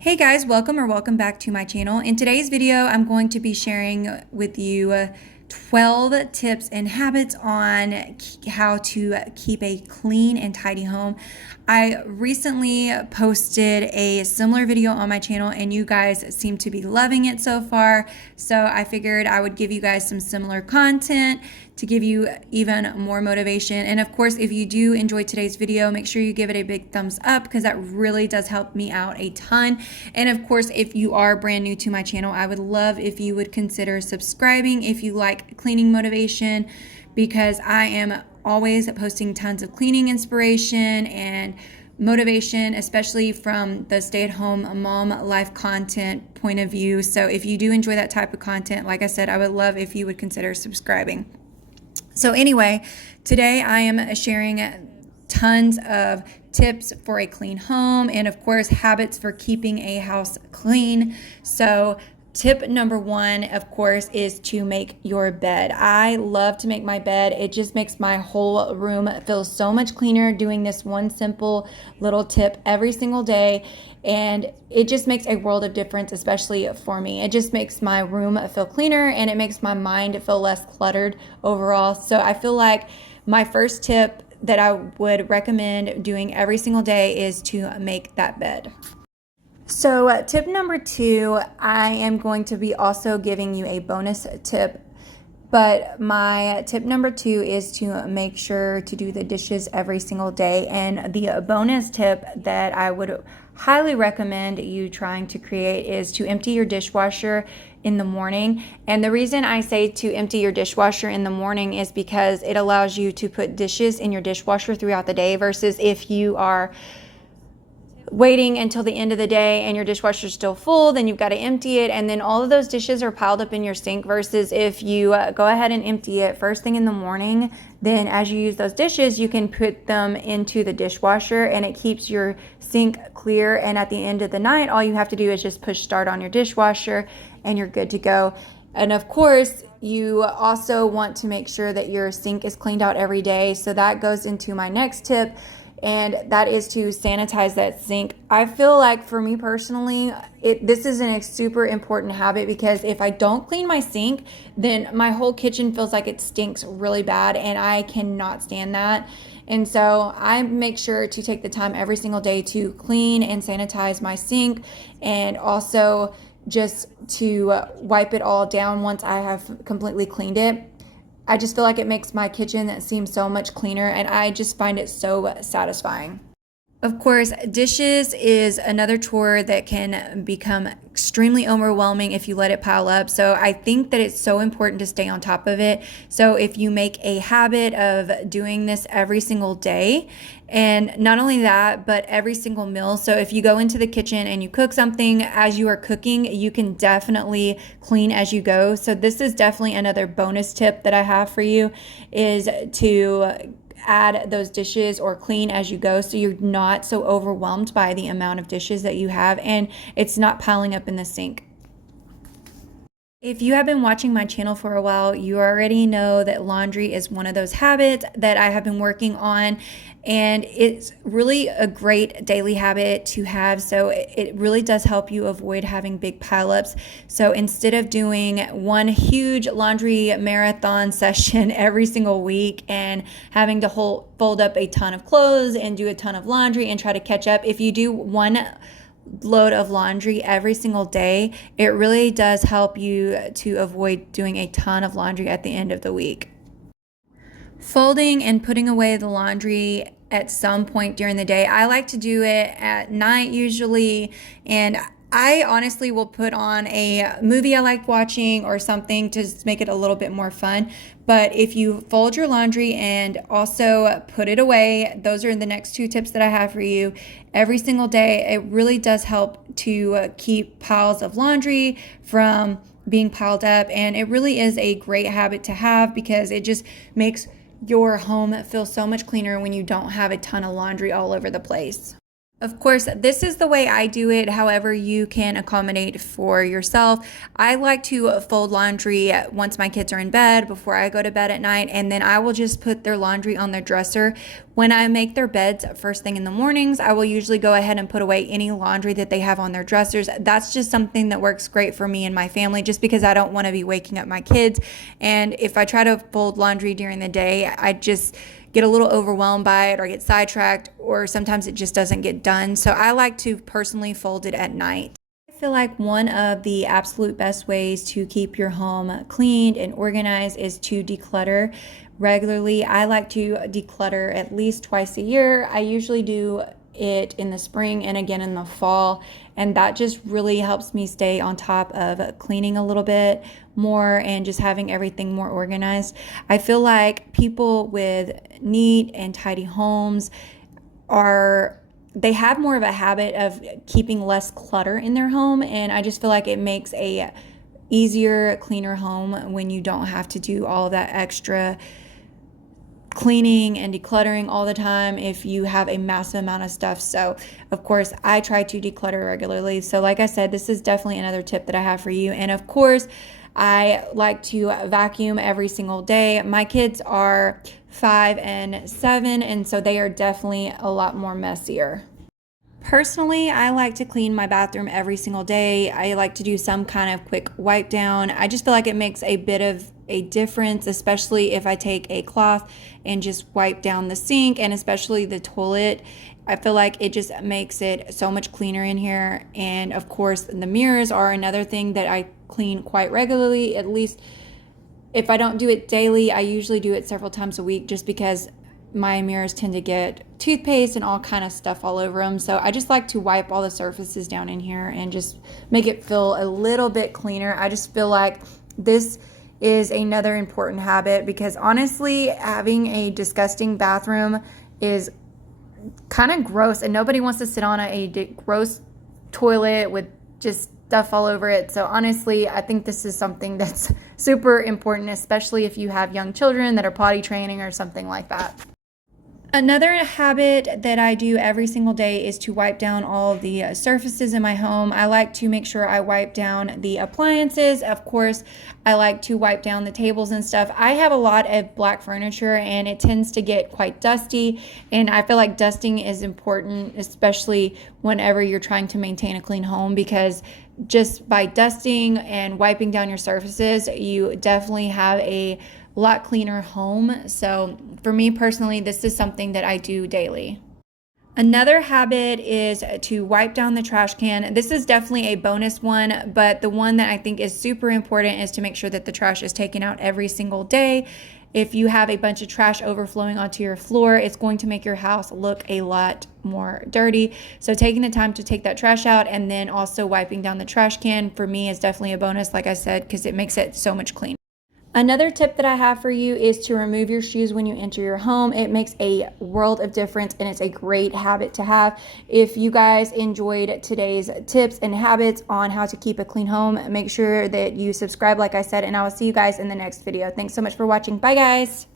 Hey guys, welcome back to my channel. In today's video, I'm going to be sharing with you 12 tips and habits on how to keep a clean and tidy home. I recently posted a similar video on my channel and you guys seem to be loving it so far. So I figured I would give you guys some similar content to give you even more motivation. And of course, if you do enjoy today's video, make sure you give it a big thumbs up because that really does help me out a ton. And of course, if you are brand new to my channel, I would love if you would consider subscribing if you like cleaning motivation, because I am always posting tons of cleaning inspiration and motivation, especially from the stay-at-home mom life content point of view. So if you do enjoy that type of content, like I said, I would love if you would consider subscribing. So anyway, today I am sharing tons of tips for a clean home and of course habits for keeping a house clean. So tip number one, of course, is to make your bed. I love to make my bed. It just makes my whole room feel so much cleaner doing this one simple little tip every single day. And it just makes a world of difference, especially for me. It just makes my room feel cleaner and it makes my mind feel less cluttered overall. So I feel like my first tip that I would recommend doing every single day is to make that bed. So tip number two, I am going to be also giving you a bonus tip, but my tip number two is to make sure to do the dishes every single day. And the bonus tip that I would highly recommend you trying to create is to empty your dishwasher in the morning. And the reason I say to empty your dishwasher in the morning is because it allows you to put dishes in your dishwasher throughout the day versus if you are waiting until the end of the day and your dishwasher's still full, then you've got to empty it, and then all of those dishes are piled up in your sink, versus if you go ahead and empty it first thing in the morning, then as you use those dishes you can put them into the dishwasher and it keeps your sink clear, and at the end of the night all you have to do is just push start on your dishwasher and you're good to go. And of course, you also want to make sure that your sink is cleaned out every day, so that goes into my next tip, and that is to sanitize that sink. I feel like for me personally, this is a super important habit, because if I don't clean my sink, then my whole kitchen feels like it stinks really bad and I cannot stand that. And so I make sure to take the time every single day to clean and sanitize my sink, and also just to wipe it all down once I have completely cleaned it. I just feel like it makes my kitchen seem so much cleaner and I just find it so satisfying. Of course, dishes is another chore that can become extremely overwhelming if you let it pile up. So I think that it's so important to stay on top of it. So if you make a habit of doing this every single day, and not only that, but every single meal. So if you go into the kitchen and you cook something, as you are cooking, you can definitely clean as you go. So this is definitely another bonus tip that I have for you, is to add those dishes or clean as you go, so you're not so overwhelmed by the amount of dishes that you have and it's not piling up in the sink. If you have been watching my channel for a while, you already know that laundry is one of those habits that I have been working on, and it's really a great daily habit to have. So it really does help you avoid having big pileups. So instead of doing one huge laundry marathon session every single week and having to fold up a ton of clothes and do a ton of laundry and try to catch up, if you do one load of laundry every single day, it really does help you to avoid doing a ton of laundry at the end of the week. Folding and putting away the laundry at some point during the day. I like to do it at night usually, and I honestly will put on a movie I like watching or something to just make it a little bit more fun. But if you fold your laundry and also put it away, those are the next two tips that I have for you every single day. It really does help to keep piles of laundry from being piled up. And it really is a great habit to have, because it just makes your home feel so much cleaner when you don't have a ton of laundry all over the place. Of course, this is the way I do it. However, you can accommodate for yourself. I like to fold laundry once my kids are in bed, before I go to bed at night, and then I will just put their laundry on their dresser. When I make their beds first thing in the mornings, I will usually go ahead and put away any laundry that they have on their dressers. That's just something that works great for me and my family, just because I don't want to be waking up my kids. And if I try to fold laundry during the day, I just get a little overwhelmed by it or get sidetracked, or sometimes it just doesn't get done. So I like to personally fold it at night. I feel like one of the absolute best ways to keep your home cleaned and organized is to declutter regularly. I like to declutter at least twice a year. I usually do it in the spring and again in the fall, and that just really helps me stay on top of cleaning a little bit more and just having everything more organized. I feel like people with neat and tidy homes they have more of a habit of keeping less clutter in their home, and I just feel like it makes a easier, cleaner home when you don't have to do all of that extra cleaning and decluttering all the time if you have a massive amount of stuff. So of course I try to declutter regularly. So like I said, this is definitely another tip that I have for you. And of course I like to vacuum every single day. My kids are 5 and 7, and so they are definitely a lot more messier. Personally, I like to clean my bathroom every single day. I like to do some kind of quick wipe down. I just feel like it makes a bit of a difference, especially if I take a cloth and just wipe down the sink and especially the toilet. I feel like it just makes it so much cleaner in here. And of course, the mirrors are another thing that I clean quite regularly. At least if I don't do it daily, I usually do it several times a week, just because my mirrors tend to get toothpaste and all kind of stuff all over them. So I just like to wipe all the surfaces down in here and just make it feel a little bit cleaner. I just feel like this is another important habit, because honestly, having a disgusting bathroom is kind of gross, and nobody wants to sit on a gross toilet with just stuff all over it. So honestly, I think this is something that's super important, especially if you have young children that are potty training or something like that. Another habit that I do every single day is to wipe down all of the surfaces in my home. I like to make sure I wipe down the appliances. Of course, I like to wipe down the tables and stuff. I have a lot of black furniture and it tends to get quite dusty, and I feel like dusting is important, especially whenever you're trying to maintain a clean home, because just by dusting and wiping down your surfaces, you definitely have a lot cleaner home. So for me personally, this is something that I do daily. Another habit is to wipe down the trash can. This is definitely a bonus one, but the one that I think is super important is to make sure that the trash is taken out every single day. If you have a bunch of trash overflowing onto your floor, it's going to make your house look a lot more dirty. So taking the time to take that trash out and then also wiping down the trash can, for me, is definitely a bonus, like I said, because it makes it so much cleaner. Another tip that I have for you is to remove your shoes when you enter your home. It makes a world of difference, and it's a great habit to have. If you guys enjoyed today's tips and habits on how to keep a clean home, make sure that you subscribe, like I said, and I will see you guys in the next video. Thanks so much for watching. Bye, guys.